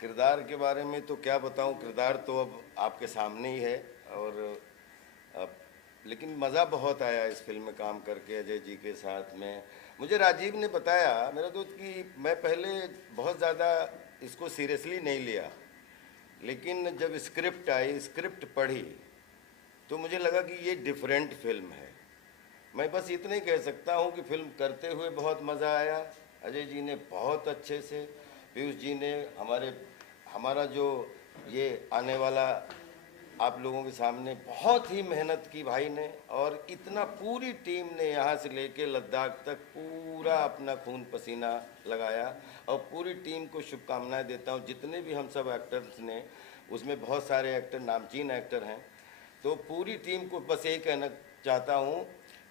किरदार के बारे में तो क्या बताऊं, किरदार तो अब आपके सामने ही है। और अब लेकिन मज़ा बहुत आया इस फिल्म में काम करके अजय जी के साथ में। मुझे राजीव ने बताया, मेरा दोस्त, कि मैं पहले बहुत ज़्यादा इसको सीरियसली नहीं लिया, लेकिन जब स्क्रिप्ट आई, स्क्रिप्ट पढ़ी, तो मुझे लगा कि ये डिफरेंट फिल्म है। मैं बस इतना ही कह सकता हूँ कि फिल्म करते हुए बहुत मज़ा आया। अजय जी ने बहुत अच्छे से, पीयूष जी ने हमारा जो ये आने वाला आप लोगों के सामने बहुत ही मेहनत की भाई ने, और इतना पूरी टीम ने यहाँ से लेके लद्दाख तक पूरा अपना खून पसीना लगाया। और पूरी टीम को शुभकामनाएं देता हूँ, जितने भी हम सब एक्टर्स ने, उसमें बहुत सारे एक्टर नामचीन एक्टर हैं। तो पूरी टीम को बस यही कहना चाहता हूँ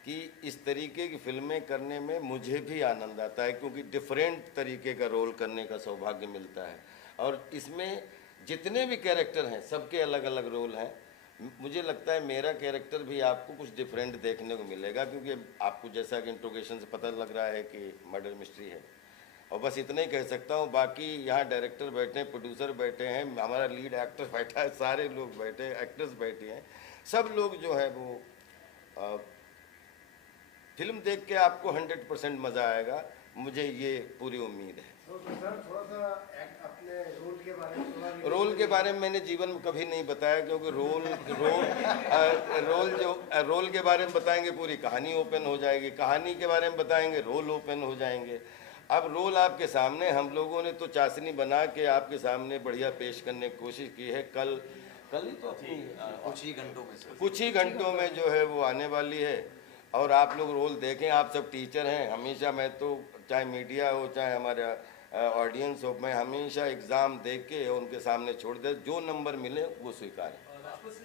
कि इस तरीके की फिल्में करने में मुझे भी आनंद आता है, क्योंकि डिफरेंट तरीके का रोल करने का सौभाग्य मिलता है। और इसमें जितने भी कैरेक्टर हैं, सबके अलग अलग रोल हैं। मुझे लगता है मेरा कैरेक्टर भी आपको कुछ डिफरेंट देखने को मिलेगा, क्योंकि आपको जैसा कि इंट्रोगेशन से पता लग रहा है कि मर्डर मिस्ट्री है। और बस इतना ही कह सकता हूँ, बाकी यहाँ डायरेक्टर बैठे हैं, प्रोड्यूसर बैठे हैं, हमारा लीड एक्टर बैठा है, सारे लोग बैठे हैं, एक्टर्स बैठे हैं, सब लोग जो है वो फिल्म देख के आपको 100% मज़ा आएगा, मुझे ये पूरी उम्मीद है। तो सर थोड़ा सा अपने रोल के बारे में रोल के बारे में मैंने जीवन में कभी नहीं बताया, क्योंकि रोल के बारे में बताएंगे पूरी कहानी ओपन हो जाएगी, कहानी के बारे में बताएंगे रोल ओपन हो जाएंगे। अब रोल आपके सामने, हम लोगों ने तो चाशनी बना के आपके सामने बढ़िया पेश करने की कोशिश की है। कल ही तो अपनी कुछ ही घंटों में जो है वो आने वाली है। और आप लोग रोल देखें, आप सब टीचर हैं, हमेशा मैं तो, चाहे मीडिया हो चाहे हमारा ऑडियंस हो, मैं हमेशा एग्ज़ाम दे के उनके सामने छोड़ दे, जो नंबर मिले वो स्वीकार है।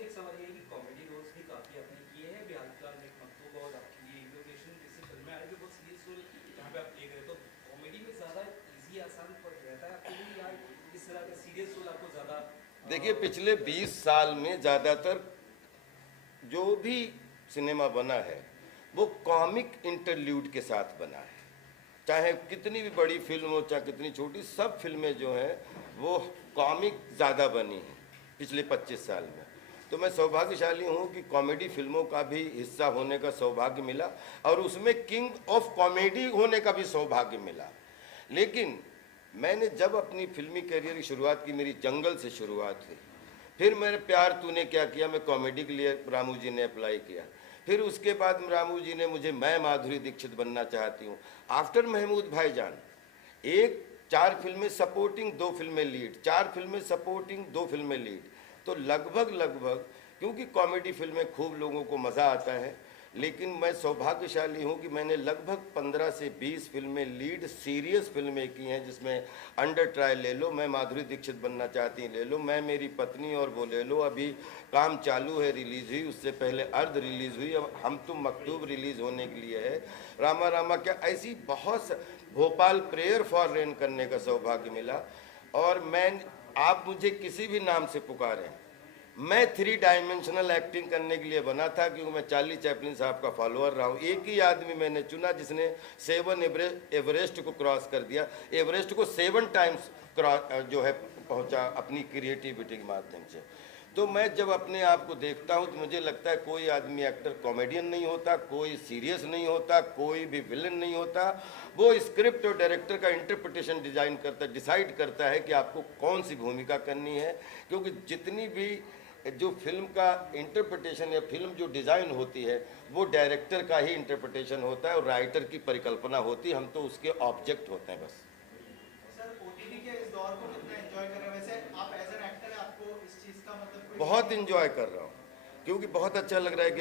एक सवाल ये है कि कॉमेडी रोल्स भी काफ़ी आपने किए हैं, हाल में एक मकतूब और आपकी ये इनोवेशन जैसे फिल्में आई जो बहुत सीरियस रोल जहाँ पे आप प्ले करें, तो कॉमेडी में ज़्यादा इजी आसान रहता है आपके लिए, या इस तरह का सीरियस रोल आपको ज़्यादा? देखिए, पिछले 20 साल में ज़्यादातर जो भी सिनेमा बना है वो कॉमिक इंटरल्यूड के साथ बना है। चाहे कितनी भी बड़ी फिल्म हो चाहे कितनी छोटी, सब फिल्में जो हैं वो कॉमिक ज़्यादा बनी हैं पिछले 25 साल में। तो मैं सौभाग्यशाली हूँ कि कॉमेडी फिल्मों का भी हिस्सा होने का सौभाग्य मिला, और उसमें किंग ऑफ कॉमेडी होने का भी सौभाग्य मिला। लेकिन मैंने जब अपनी फिल्मी करियर की शुरुआत की, मेरी जंगल से शुरुआत हुई, फिर मेरे प्यार तूने क्या किया मैं कॉमेडी के लिए रामू जी ने अप्लाई किया, फिर उसके बाद रामू जी ने मुझे मैं माधुरी दीक्षित बनना चाहती हूँ, आफ्टर महमूद भाईजान, 4 फिल्में सपोर्टिंग, 2 फिल्में लीड, 4 फिल्में सपोर्टिंग, 2 फिल्में लीड। तो लगभग क्योंकि कॉमेडी फिल्में खूब लोगों को मज़ा आता है, लेकिन मैं सौभाग्यशाली हूँ कि मैंने लगभग 15 से 20 फिल्में लीड सीरियस फिल्में की हैं, जिसमें अंडर ट्रायल ले लो, मैं माधुरी दीक्षित बनना चाहती ले लो, मैं मेरी पत्नी और वो ले लो, अभी काम चालू है, रिलीज़ हुई, उससे पहले अर्ध रिलीज़ हुई, अब हम तुम मकतूब रिलीज़ होने के लिए है, रामा रामा क्या, ऐसी बहुत, भोपाल प्रेयर फॉर रेन करने का सौभाग्य मिला। और आप मुझे किसी भी नाम से पुकारें, मैं 3 डायमेंशनल एक्टिंग करने के लिए बना था, क्योंकि मैं चार्ली चैपलिन साहब का फॉलोअर रहा हूँ। एक ही आदमी मैंने चुना जिसने 7 एवरेस्ट को क्रॉस कर दिया, एवरेस्ट को 7 टाइम्स जो है पहुँचा अपनी क्रिएटिविटी के माध्यम से। तो मैं जब अपने आप को देखता हूँ तो मुझे लगता है कोई आदमी एक्टर कॉमेडियन नहीं होता, कोई सीरियस नहीं होता, कोई भी विलन नहीं होता, वो स्क्रिप्ट और डायरेक्टर का इंटरप्रिटेशन डिसाइड करता है कि आपको कौन सी भूमिका करनी है। क्योंकि जितनी भी जो फिल्म का इंटरप्रिटेशन या फिल्म जो डिज़ाइन होती है वो डायरेक्टर का ही इंटरप्रिटेशन होता है और राइटर की परिकल्पना होती है, हम तो उसके ऑब्जेक्ट होते हैं बस। सर, ओटीटी के इस दौर को कितना एंजॉय कर रहे हैं? वैसे आप एज एन एक्टर आपको इस चीज़ का मतलब बहुत इंजॉय कर रहा हूँ, क्योंकि बहुत अच्छा लग रहा है कि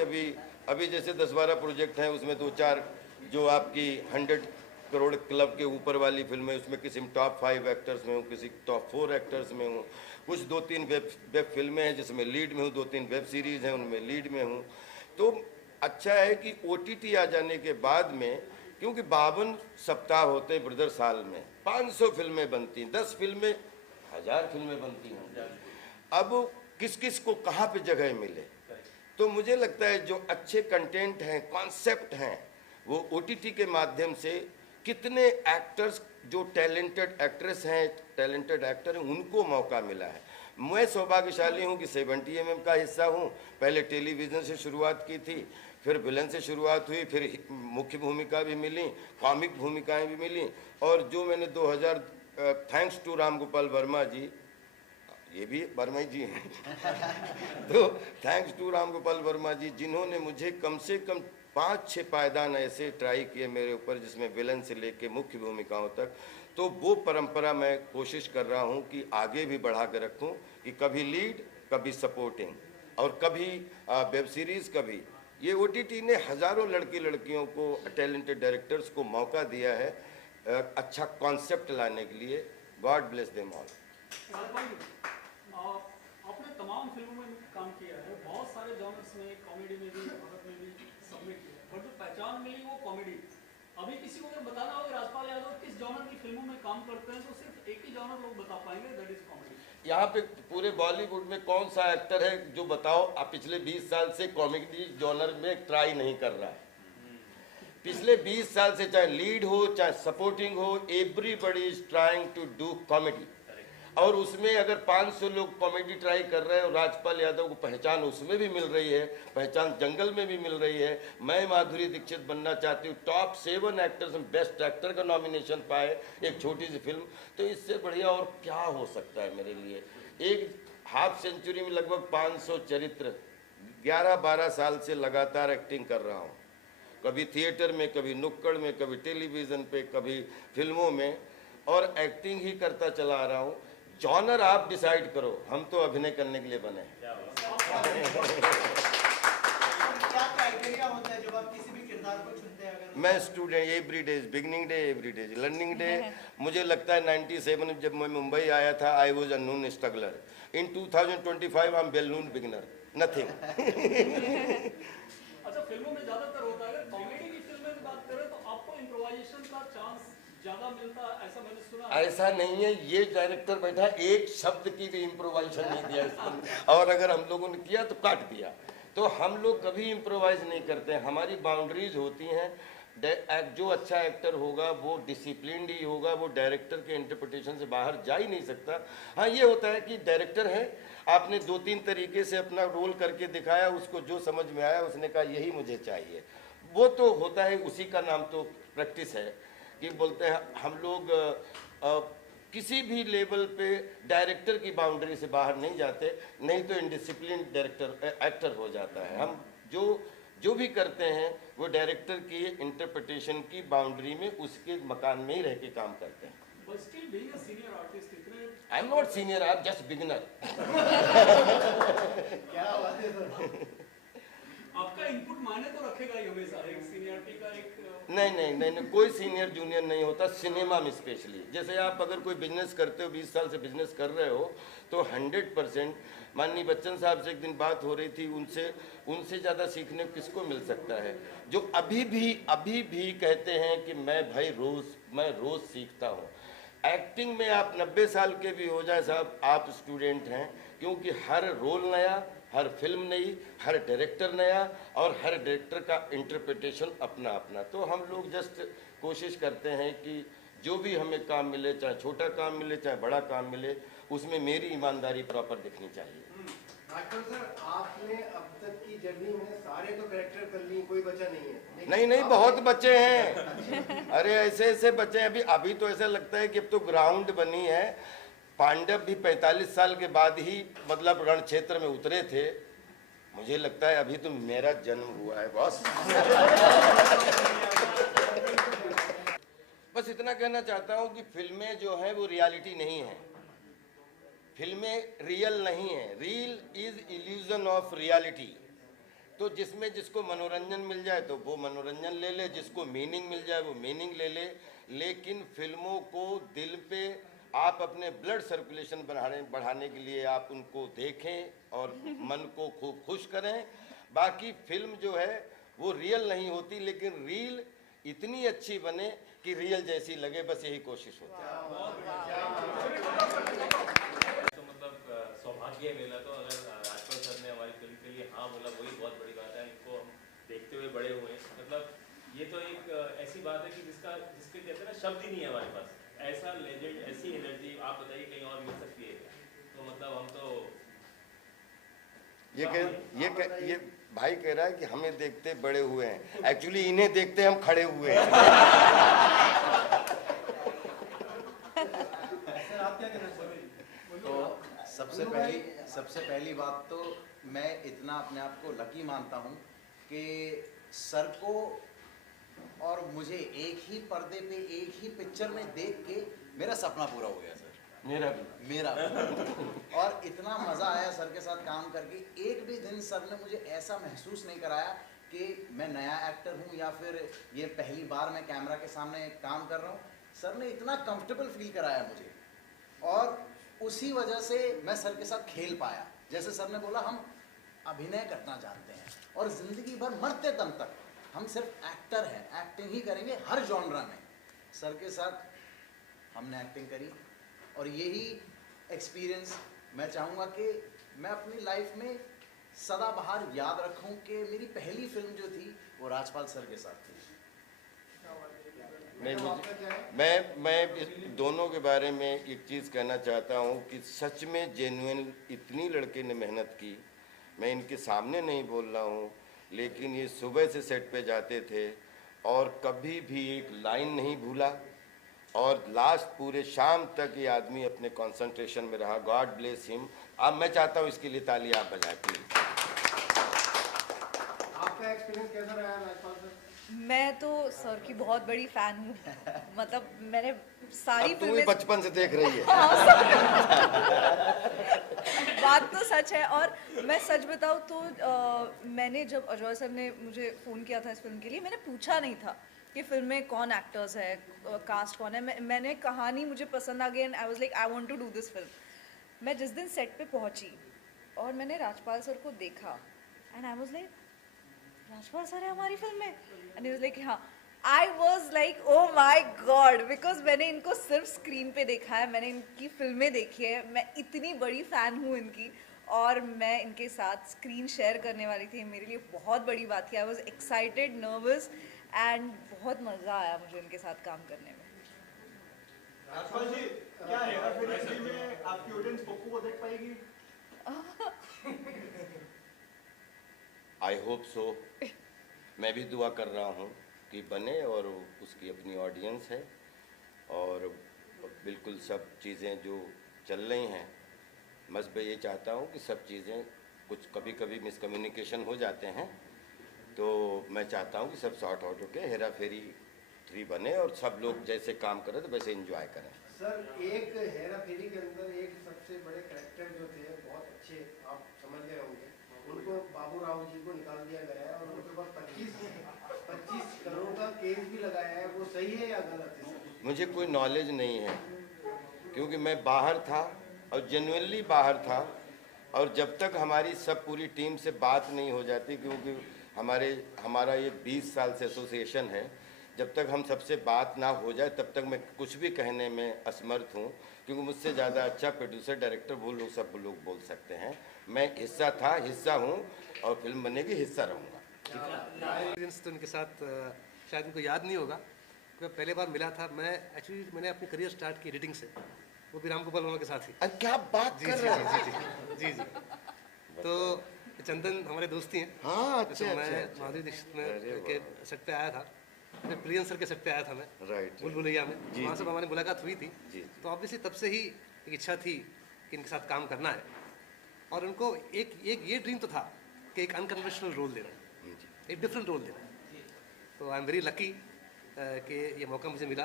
अभी जैसे 10-12 प्रोजेक्ट हैं, उसमें 2-4 जो आपकी 100 करोड़ क्लब के ऊपर वाली फिल्में, उसमें किसी में टॉप 5 एक्टर्स में हूँ, किसी टॉप 4 एक्टर्स में हूँ, कुछ 2-3 वेब फिल्में हैं जिसमें लीड में हूँ, 2-3 वेब सीरीज़ हैं उनमें लीड में हूँ। तो अच्छा है कि ओटीटी आ जाने के बाद में, क्योंकि 52 सप्ताह होते हैं ब्रदर साल में, 500 फिल्में बनती हैं, 10 फिल्में 1000 फिल्में बनती हैं, अब किस किस को कहाँ पे जगह मिले। तो मुझे लगता है जो अच्छे कंटेंट हैं, कॉन्सेप्ट हैं, वो ओटीटी के माध्यम से कितने एक्टर्स जो टैलेंटेड एक्ट्रेस हैं, टैलेंटेड एक्टर हैं, उनको मौका मिला है। मैं सौभाग्यशाली हूँ कि 70mm का हिस्सा हूँ। पहले टेलीविज़न से शुरुआत की थी, फिर विलन से शुरुआत हुई, फिर मुख्य भूमिका भी मिली, कॉमिक भूमिकाएं भी मिली। और जो मैंने 2000 थैंक्स टू राम गोपाल वर्मा जी, ये भी वर्मा जी हैं तो थैंक्स टू राम गोपाल वर्मा जी, जिन्होंने मुझे कम से कम 5-6 पायदान ऐसे ट्राई किए मेरे ऊपर, जिसमें विलन से लेके मुख्य भूमिकाओं तक। तो वो परंपरा मैं कोशिश कर रहा हूँ कि आगे भी बढ़ा कर रखूँ, कि कभी लीड, कभी सपोर्टिंग, और कभी वेब सीरीज़। कभी ये OTT ने हज़ारों लड़की लड़कियों को, टैलेंटेड डायरेक्टर्स को मौका दिया है अच्छा कॉन्सेप्ट लाने के लिए। God bless them all. आपने तमाम फिल्मों में काम किया है, बहुत सारे जॉनर्स में, कॉमेडी में भी, हॉरर में भी सबमिट किया, पर जो पहचान मिली वो कॉमेडी। अभी किसी को अगर बताना हो कि राजपाल यादव किस जॉनर की फिल्मों में काम करते हैं, तो सिर्फ एक ही जॉनर लोग बता पाएंगे, दैट इज कॉमेडी। यहाँ पे पूरे बॉलीवुड में कौन सा एक्टर है जो बताओ आप पिछले 20 साल से कॉमेडी जॉनर में ट्राई नहीं कर रहा है? पिछले 20 साल से चाहे लीड हो चाहे सपोर्टिंग हो, everybody is trying to do comedy. और उसमें अगर 500 लोग कॉमेडी ट्राई कर रहे हैं और राजपाल यादव को पहचान उसमें भी मिल रही है, पहचान जंगल में भी मिल रही है। मैं माधुरी दीक्षित बनना चाहती हूँ, टॉप 7 एक्टर्स में बेस्ट एक्टर का नॉमिनेशन पाए एक छोटी सी फिल्म, तो इससे बढ़िया और क्या हो सकता है मेरे लिए। एक हाफ सेंचुरी में लगभग 500 चरित्र, 11-12 साल से लगातार एक्टिंग कर रहा हूँ, कभी थिएटर में, कभी नुक्कड़ में, कभी टेलीविज़न पे, कभी फिल्मों में, और एक्टिंग ही करता चला आ रहा हूँ। जॉनर आप डिसाइड करो, हम तो अभिनय करने के लिए बने हैं। क्या क्राइटेरिया होता है जब आप किसी भी किरदार को चुनते हैं? अगर मैं student, every day is beginning day, every day is learning day. मुझे लगता है 97 में जब मैं मुंबई आया था, I was a Noon struggler. In 2025 I am well Noon beginner, nothing. अच्छा, फिल्मों में ज्यादातर होता है, अगर कॉमेडी की फिल्में की बात करें तो आपको इम्प्रोवाइजेशन का चांस ज्यादा मिलता है, ऐसा मैंने सुना है। ऐसा नहीं है, ये डायरेक्टर बैठा एक शब्द की भी इम्प्रोवाइजेशन नहीं दिया इसमें, और अगर हम लोगों ने किया तो काट दिया। तो हम लोग कभी इम्प्रोवाइज नहीं करते, हमारी बाउंड्रीज होती हैं। जो अच्छा एक्टर होगा वो डिसिप्लिन्ड ही होगा, वो डायरेक्टर के इंटरप्रिटेशन से बाहर जा ही नहीं सकता। हाँ, ये होता है कि डायरेक्टर है, आपने 2-3 तरीके से अपना रोल करके दिखाया, उसको जो समझ में आया उसने कहा यही मुझे चाहिए, वो तो होता है, उसी का नाम तो प्रैक्टिस है। कि बोलते हैं हम लोग किसी भी लेवल पे डायरेक्टर की बाउंड्री से बाहर नहीं जाते, नहीं तो इनडिसिप्लिन डायरेक्टर एक्टर हो जाता है। हम जो भी करते हैं वो डायरेक्टर की इंटरप्रिटेशन की बाउंड्री में, उसके मकान में ही रह के काम करते हैं। But still being a senior artist, इतने I am not senior, I am just beginner. क्या बात है सर। आपका इनपुट मायने तो रखेगा ही हमेशा, एक सीनियरिटी का एक नहीं, कोई सीनियर जूनियर नहीं होता, सिनेमा में स्पेशली। जैसे आप अगर कोई बिजनेस करते हो, 20 साल से बिजनेस कर रहे हो, तो 100%, माननीय बच्चन साहब से एक दिन बात हो रही थी, उनसे ज़्यादा सीखने को किसको मिल सकता है, जो अभी भी कहते हैं कि मैं रोज़ सीखता हूँ। एक्टिंग में आप 90 साल के भी हो जाए साहब, आप स्टूडेंट हैं, क्योंकि हर रोल नया, हर फिल्म नई, हर डायरेक्टर नया, और हर डायरेक्टर का इंटरप्रिटेशन अपना अपना। तो हम लोग जस्ट कोशिश करते हैं कि जो भी हमें काम मिले, चाहे छोटा काम मिले चाहे बड़ा काम मिले, उसमें मेरी ईमानदारी प्रॉपर दिखनी चाहिए। डॉक्टर सर, आपने अब तक की जर्नी में सारे तो कैरेक्टर कर लिए, कोई बचा नहीं है? नहीं, बहुत बच्चे हैं। अरे ऐसे बच्चे हैं। अभी तो ऐसा लगता है कि अब तो ग्राउंड बनी है। पांडव भी 45 साल के बाद ही मतलब रण क्षेत्र में उतरे थे। मुझे लगता है अभी तो मेरा जन्म हुआ है बॉस। बस इतना कहना चाहता हूँ कि फिल्में जो हैं वो रियलिटी नहीं है, फिल्में रियल नहीं है। Real is illusion of reality. तो जिसमें जिसको मनोरंजन मिल जाए तो वो मनोरंजन ले ले, जिसको मीनिंग मिल जाए वो मीनिंग ले ले, लेकिन फिल्मों को दिल पे आप अपने ब्लड सर्कुलेशन बढ़ाने के लिए आप उनको देखें और मन को खूब खुश करें। बाकी फिल्म जो है वो रियल नहीं होती, लेकिन रील इतनी अच्छी बने कि रियल जैसी लगे, बस यही कोशिश होती है। तो मतलब सौभाग्य मिला, तो अगर राजपाल सर ने हमारी फिल्म के लिए हाँ बोला, वही बहुत बड़ी बात है। इनको हम देखते हुए बड़े हुए, मतलब ये तो एक ऐसी बात है कि जिसके कहते हैं ना, शब्द ही नहीं है हमारे पास। ऐसा लेजेंड, ऐसी एनर्जी आप बताइए कहीं और मिल सकती है क्या? तो मतलब हम तो ये भाई कह रहा है कि हमें देखते बड़े हुए हैं, एक्चुअली इन्हें देखते हम खड़े हुए हैं। सर आप क्या कहना चाहेंगे? तो सबसे पहली बात तो मैं इतना अपने आप को लकी मानता हूँ कि सर को और मुझे एक ही पर्दे पे एक ही पिक्चर में देख के मेरा सपना पूरा हो गया सर। मेरा भी। और इतना मज़ा आया सर के साथ काम करके। एक भी दिन सर ने मुझे ऐसा महसूस नहीं कराया कि मैं नया एक्टर हूँ या फिर ये पहली बार मैं कैमरा के सामने काम कर रहा हूँ। सर ने इतना कंफर्टेबल फील कराया मुझे, और उसी वजह से मैं सर के साथ खेल पाया। जैसे सर ने बोला हम अभिनय करना जानते हैं और ज़िंदगी भर मरते दम तक हम सिर्फ एक्टर हैं, एक्टिंग ही करेंगे हर जॉनरा में। सर के साथ हमने एक्टिंग करी, और यही एक्सपीरियंस मैं चाहूँगा कि मैं अपनी लाइफ में सदाबहार याद रखूँ कि मेरी पहली फिल्म जो थी वो राजपाल सर के साथ थी। मैं इस दोनों के बारे में एक चीज़ कहना चाहता हूँ कि सच में जेन्युइन इतनी लड़के ने मेहनत की। मैं इनके सामने नहीं बोल रहा हूँ, लेकिन ये सुबह से सेट पे जाते थे और कभी भी एक लाइन नहीं भूला, और लास्ट पूरे शाम तक ये आदमी अपने कंसंट्रेशन में रहा। God bless him. अब मैं चाहता हूँ इसके लिए ताली आप बजाएं प्लीज। आपका एक्सपीरियंस कैसा रहा राजपाल सर? मैं तो सर की बहुत बड़ी फैन हूँ। मतलब मैंने सारी अब तू भी फिल्में बचपन से देख रही है। बात तो सच है। और मैं सच बताऊँ तो मैंने जब अजय सर ने मुझे फ़ोन किया था इस फिल्म के लिए, मैंने पूछा नहीं था कि फिल्म में कौन एक्टर्स है, कास्ट कौन है। मैंने कहानी मुझे पसंद आ गई and I was like I want to do this film. मैं जिस दिन सेट पे पहुंची और मैंने राजपाल सर को देखा and I was like Rajpal sir है हमारी फिल्म में, एंड ही वाज लाइक हाँ। I was like oh my God, because मैंने इनको सिर्फ स्क्रीन पे देखा है, मैंने इनकी फिल्में देखी है, मैं इतनी बड़ी फ़ैन हूँ इनकी, और मैं इनके साथ स्क्रीन शेयर करने वाली थी। मेरे लिए बहुत बड़ी बात थी। I was excited, nervous, and बहुत मज़ा आया मुझे इनके साथ काम करने में। राजपाल जी, क्या है फिर इसी में आपकी ऑडियंस पप्पू को देख पाएगी? I hope so. मैं भी दुआ कर रहा हूँ कि बने, और उसकी अपनी ऑडियंस है, और बिल्कुल सब चीज़ें जो चल रही हैं, बस मैं ये चाहता हूँ कि सब चीज़ें, कुछ कभी कभी मिसकम्युनिकेशन हो जाते हैं, तो मैं चाहता हूँ कि सब सॉर्ट आउट होके हेरा फेरी 3 बने और सब लोग जैसे काम करें तो वैसे एंजॉय करें। सर एक हेरा फेरी के अंदर एक सबसे बड़े कैरेक्टर जो थे बहुत अच्छे, आप समझ गए होंगे, उनको बाबू राव जी को निकाल दिया गया है और उनके ऊपर 25 करोड़ का केस भी लगाया है। वो सही है या गलत है? मुझे कोई नॉलेज नहीं है, क्योंकि मैं बाहर था और जेन्युइनली बाहर था, और जब तक हमारी सब पूरी टीम से बात नहीं हो जाती, क्योंकि हमारा ये 20 साल से एसोसिएशन है, जब तक हम सबसे बात ना हो जाए तब तक मैं कुछ भी कहने में असमर्थ हूँ, क्योंकि मुझसे ज़्यादा अच्छा प्रोड्यूसर, डायरेक्टर वो लोग सब लोग बोल सकते हैं। मैं हिस्सा था, हिस्सा हूँ, और फिल्म बनेगी, हिस्सा रहूँगा। एक्सपीरियंस तो उनके साथ शायद उनको याद नहीं होगा, मैं पहले बार मिला था। मैंने अपनी करियर स्टार्ट की एडिटिंग से, वो भी राम गोपाल वर्मा के साथ ही। अरे क्या बात कर रहे हैं? जी। तो चंदन हमारे दोस्त ही हैं। हाँ, जैसे मैं माधुरी दीक्षित के सेट पे आया था, फिर प्रियन सर के सेट पे आया था मैं, राइट, भूल-भुलैया में, वहाँ से हमारी मुलाकात हुई थी। जी। तो ऑब्वियसली तब से ही एक इच्छा थी कि इनके साथ काम करना है, और उनको एक ये ड्रीम तो था कि एक अनकन्वेंशनल रोल देना, एक डिफरेंट रोल देना। तो आई एम वेरी लकी कि ये मौका मुझे मिला,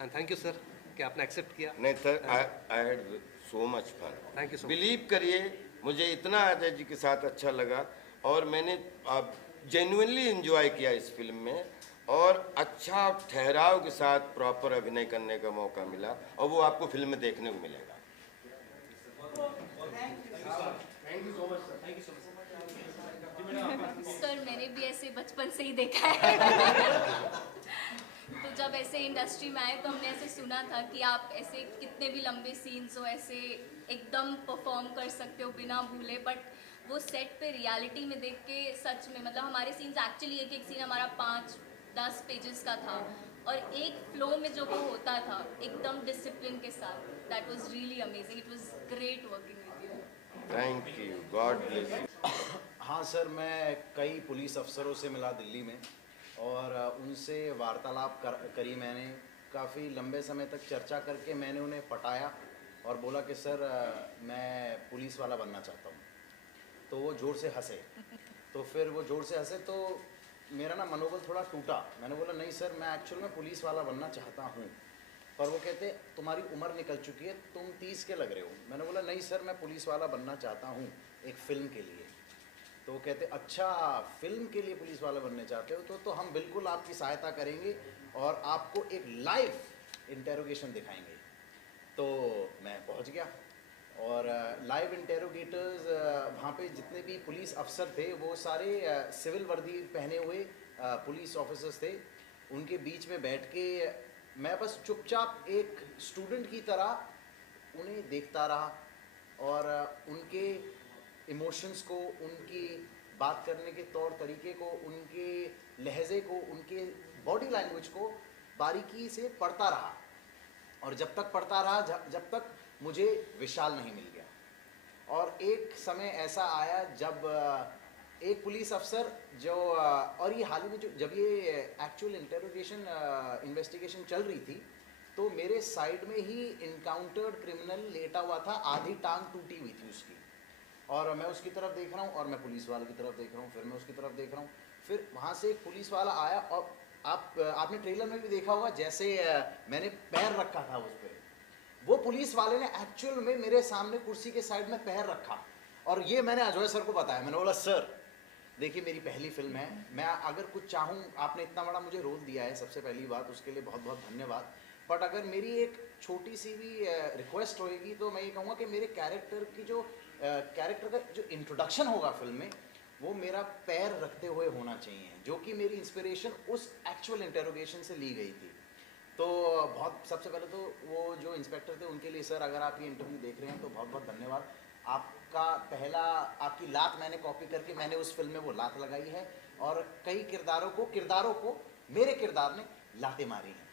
एंड थैंक यू सर कि आपने एक्सेप्ट किया। नहीं sir, I had so much fun. Thank you so much. Believe करिए, मुझे इतना अजय जी के साथ अच्छा लगा, और मैंने जेन्युइनली एंजॉय किया इस फिल्म में, और अच्छा ठहराव के साथ प्रॉपर अभिनय करने का मौका मिला, और वो आपको फिल्म में देखने को मिलेगा। Thank you so much sir. Thank you so much. Sir मैंने भी ऐसे बचपन से ही देखा है। तो जब ऐसे इंडस्ट्री में आए तो हमने ऐसे सुना था कि आप ऐसे कितने भी लंबे सीन्स हो ऐसे एकदम परफॉर्म कर सकते हो बिना भूले, बट वो सेट पे रियलिटी में देख के सच में मतलब हमारे सीन्स एक्चुअली एक सीन हमारा 5-10 पेजेस का था, और एक फ्लो में जो वो होता था एकदम डिसिप्लिन के साथ, that was really amazing. It was great working with you. Thank you, God bless you. हाँ सर, मैं कई पुलिस अफसरों से मिला दिल्ली में और उनसे वार्तालाप करी मैंने. काफ़ी लंबे समय तक चर्चा करके मैंने उन्हें पटाया और बोला कि सर मैं पुलिस वाला बनना चाहता हूँ. तो वो ज़ोर से हंसे. तो फिर वो ज़ोर से हंसे तो मेरा ना मनोबल थोड़ा टूटा. मैंने बोला नहीं सर, मैं एक्चुअल में पुलिस वाला बनना चाहता हूँ. पर वो कहते तुम्हारी उम्र निकल चुकी है, तुम 30 के लग रहे हो. मैंने बोला नहीं सर, मैं पुलिस वाला बनना चाहता हूँ एक फ़िल्म के लिए. तो वो कहते अच्छा, फ़िल्म के लिए पुलिस वाला बनने चाहते हो तो हम बिल्कुल आपकी सहायता करेंगे और आपको एक लाइव इंटेरोगेशन दिखाएंगे. तो मैं पहुँच गया और लाइव इंटेरोगेटर्स वहाँ पे जितने भी पुलिस अफसर थे वो सारे सिविल वर्दी पहने हुए पुलिस ऑफिसर्स थे. उनके बीच में बैठ के मैं बस चुपचाप एक स्टूडेंट की तरह उन्हें देखता रहा और उनके इमोशंस को, उनकी बात करने के तौर तरीके को, उनके लहजे को, उनके बॉडी लैंग्वेज को बारीकी से पढ़ता रहा. और जब तक पढ़ता रहा, जब तक मुझे विशाल नहीं मिल गया. और एक समय ऐसा आया जब एक पुलिस अफसर जो और ये हाल ही में जब ये एक्चुअल इंटेरोगेशन इन्वेस्टिगेशन चल रही थी तो मेरे साइड में ही इनकाउंटर्ड क्रिमिनल लेटा हुआ था, आधी टांग टूटी हुई थी उसकी. और मैं उसकी तरफ देख रहा हूँ और मैं पुलिस वाले की तरफ देख रहा हूँ, फिर मैं उसकी तरफ देख रहा हूँ. फिर वहाँ से एक पुलिस वाला आया और आपने ट्रेलर में भी देखा होगा जैसे मैंने पैर रखा था उस पर, वो पुलिस वाले ने एक्चुअल में मेरे सामने कुर्सी के साइड में पैर रखा. और ये मैंने अजय सर को बताया. मैंने बोला सर देखिए मेरी पहली फिल्म है, मैं अगर कुछ चाहूँ, आपने इतना बड़ा मुझे रोल दिया है, सबसे पहली बात उसके लिए बहुत बहुत धन्यवाद. बट अगर मेरी एक छोटी सी भी रिक्वेस्ट होएगी तो मैं ये कहूँगा कि मेरे कैरेक्टर की जो कैरेक्टर का जो इंट्रोडक्शन होगा फिल्म में वो मेरा पैर रखते हुए होना चाहिए, जो कि मेरी इंस्पिरेशन उस एक्चुअल इंटेरोगेशन से ली गई थी. तो बहुत सबसे पहले तो वो जो इंस्पेक्टर थे उनके लिए सर अगर आप ये इंटरव्यू देख रहे हैं तो बहुत बहुत धन्यवाद. आपका आपकी लात मैंने कॉपी करके मैंने उस फिल्म में वो लात लगाई है और कई किरदारों को मेरे किरदार ने लातें मारी हैं.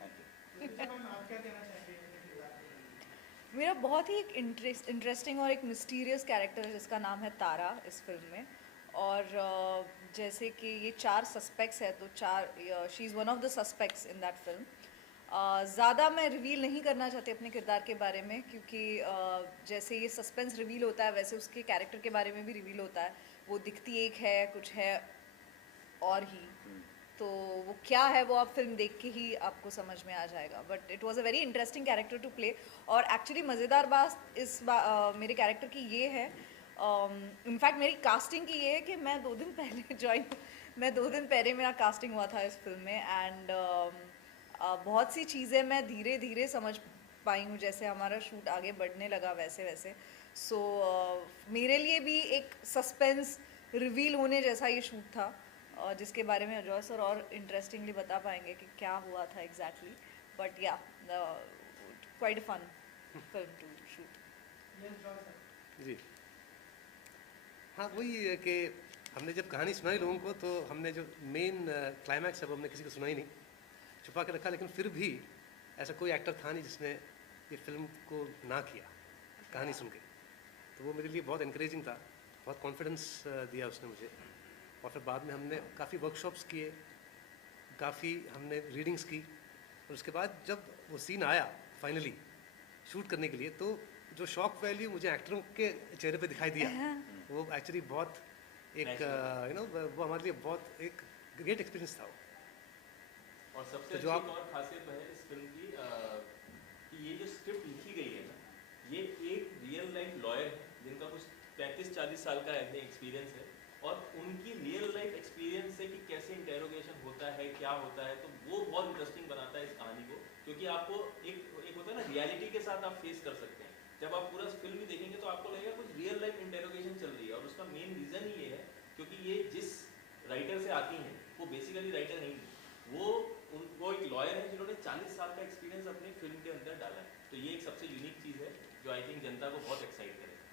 Thank you. आप क्या कहना चाहेंगे? मेरा बहुत ही एक इंटरेस्टिंग और एक मिस्टीरियस कैरेक्टर है जिसका नाम है तारा इस फिल्म में. और जैसे कि ये 4 सस्पेक्ट्स है तो she is one of the suspects in that film. ज़्यादा मैं रिवील नहीं करना चाहती अपने किरदार के बारे में क्योंकि जैसे ये सस्पेंस रिवील होता है वैसे उसके कैरेक्टर के बारे में भी रिवील होता है. वो दिखती एक है, कुछ है और ही, तो वो क्या है वो आप फिल्म देख के ही आपको समझ में आ जाएगा. But it was a very interesting character to play. और एक्चुअली मज़ेदार बात मेरे कैरेक्टर की ये है, इनफैक्ट मेरी कास्टिंग की ये है कि मैं 2 दिन पहले मेरा कास्टिंग हुआ था इस फिल्म में. एंड बहुत सी चीज़ें मैं धीरे धीरे समझ पाई हूँ जैसे हमारा शूट आगे बढ़ने लगा वैसे. सो मेरे लिए भी एक सस्पेंस रिवील होने जैसा ये शूट था जिसके बारे में अजय सर और इंटरेस्टिंगली बता पाएंगे कि क्या हुआ था exactly. But yeah quite a fun film to shoot. जी हाँ, वही है कि हमने जब कहानी सुनाई लोगों को तो हमने जो मेन क्लाइमैक्स है वो हमने किसी को सुनाई नहीं, छुपा के रखा. लेकिन फिर भी ऐसा कोई एक्टर था नहीं जिसने ये फिल्म को ना किया कहानी सुन के. तो वो मेरे लिए बहुत इनकरेजिंग था, बहुत कॉन्फिडेंस दिया उसने मुझे. और फिर बाद में हमने काफ़ी वर्कशॉप्स किए, काफ़ी हमने रीडिंग्स की. और उसके बाद जब वो सीन आया फाइनली शूट करने के लिए तो जो शॉक वैल्यू मुझे एक्टरों के चेहरे पे दिखाई दिया वो एक्चुअली बहुत एक वो हमारे लिए बहुत एक ग्रेट एक्सपीरियंस था वो. और सबसे तो अच्छी जो एक और खासियत है इस फिल्म की कि ये जो स्क्रिप्ट लिखी गई है ना, ये एक रियल लाइफ लॉयर है जिनका कुछ 35-40 साल का एक्सपीरियंस है और उनकी रियल लाइफ एक्सपीरियंस है कि कैसे इंटेरोगेशन होता है, क्या होता है. तो वो बहुत इंटरेस्टिंग बनाता है इस कहानी को, क्योंकि आपको एक होता है ना रियलिटी के साथ आप फेस कर सकते हैं. जब आप पूरा फिल्म ही देखेंगे तो आपको लगेगा कुछ रियल लाइफ इंटेरोगेशन चल रही है. और उसका मेन रीज़न ही ये है क्योंकि ये जिस राइटर से आती हैं वो बेसिकली राइटर नहीं, वो एक लॉयर है जिन्होंने 40 साल का एक्सपीरियंस अपनी फिल्म के अंदर डाला है. तो ये एक सबसे यूनिक चीज़ है जो आई थिंक जनता को बहुत एक्साइट करेगा.